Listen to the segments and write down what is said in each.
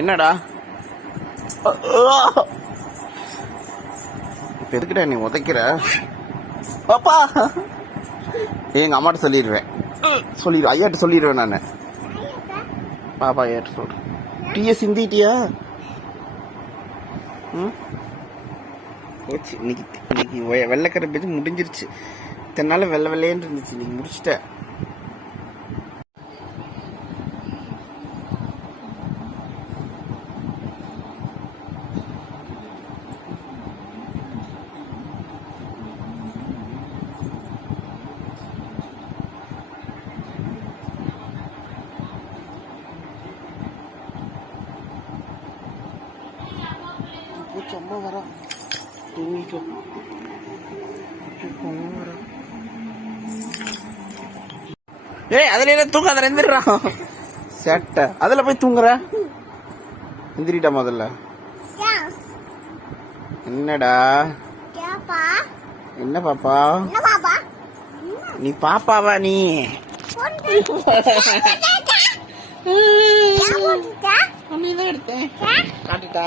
என்னடா இப்ப எதுக்கிட்ட நீ உதைக்கிற? பாப்பா எங்க அம்மாட்ட சொல்லிடுவேன். ஐயாட்ட சொல்லிடுவேன் நான். பாப்பா ஐயாட்ட சொல்றேன். டீய சிந்திட்டியா? இன்னைக்கு வெள்ளைக்கரை பேச்சு முடிஞ்சிருச்சு. இத்தனை நாள் வெள்ளை வெள்ளையன்னு இருந்துச்சு, நீங்க முடிச்சிட்ட. சும்மா வர தூங்கிக்கோ. ஏய் அதுல என்ன தூங்காத, எந்திரிறான் சேட்டை. அதுல போய் தூங்குற, எந்திரிட்டா முதல்ல. என்னடா என்ன பாப்பா? நீ பாப்பாவா? நீ தான் எடுத்தேன் காட்டுட்டா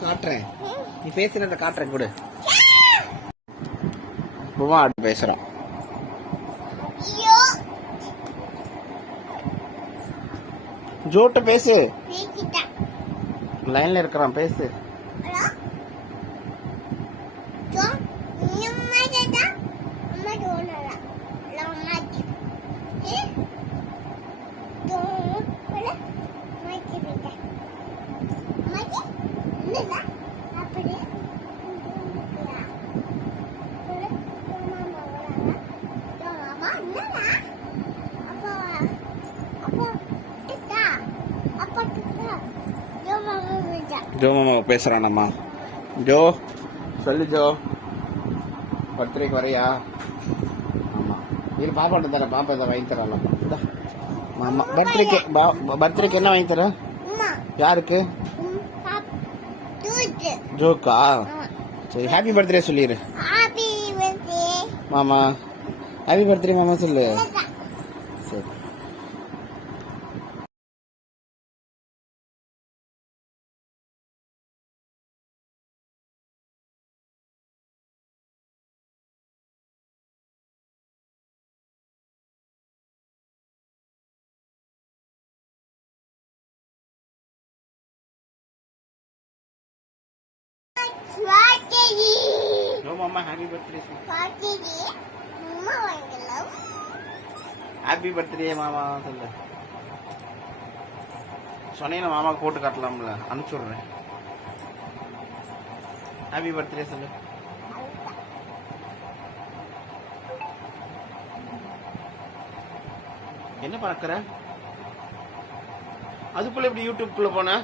காட்டுறேன். நீ பேசுறத காட்டுறேன் கூட. பேசுறான். ஜோட்ட பேசு, லைன்ல இருக்கிறான், பேசு. ஜோ மாமா பேசுறானம்மா. ஜோ சொல்லு ஜோ, பர்த்டேக்கு வரையா? ஆமா இது பாப்பாட்ட தர. பாப்பா இதை வாங்கி தரலாம். மாமா பர்த்டேக்கு என்ன வாங்கி தர? யாருக்கு? ஜோக்கா? சரி ஹாப்பி பர்த்டே சொல்லிடு மாமா. ஹாப்பி பர்த்டே மாமா சொல்லு. சரி மாமா. Happy birthday. ஹாப்பி பர்த்டே மாமா சொல்லு. சொன்னீங்க மாமாக்கு போட்டு காட்டலாம்ல, அனுப்பிச்சு விடுறேன். ஹாப்பி பர்த்டே சொல்லு. என்ன பார்க்கற? அதுக்குள்ள எப்படி யூடியூப்குள்ள போன?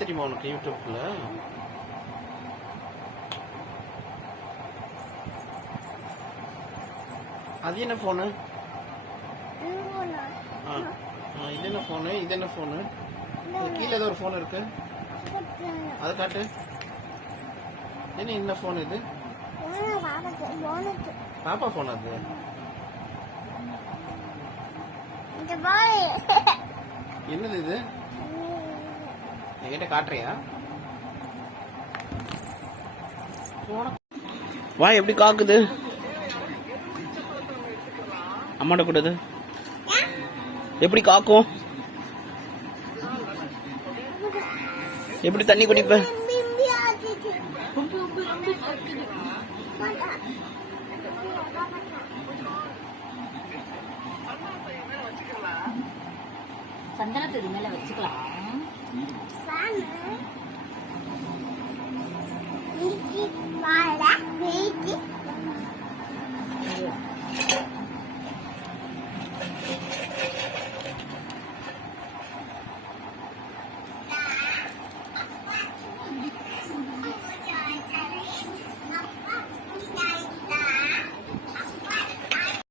தெரியுமா உனக்கு யூடியூப்ல? அது என்ன போனு? இது என்ன போனு? இது என்ன போனு? கீழே ஏதோ ஒரு போன் இருக்கு, அதை காட்டு. என்ன போன் இது? பாப்பா போன் அது. என்னது இது? என்கிட்ட காட்டுறியா? வா எப்படி காக்குது? அம்மாட்ட கூடாது. எப்படி காக்கும்? எப்படி தண்ணி குடிப்ப? சந்தனத்துக்கு மேல வச்சுக்கலாம்.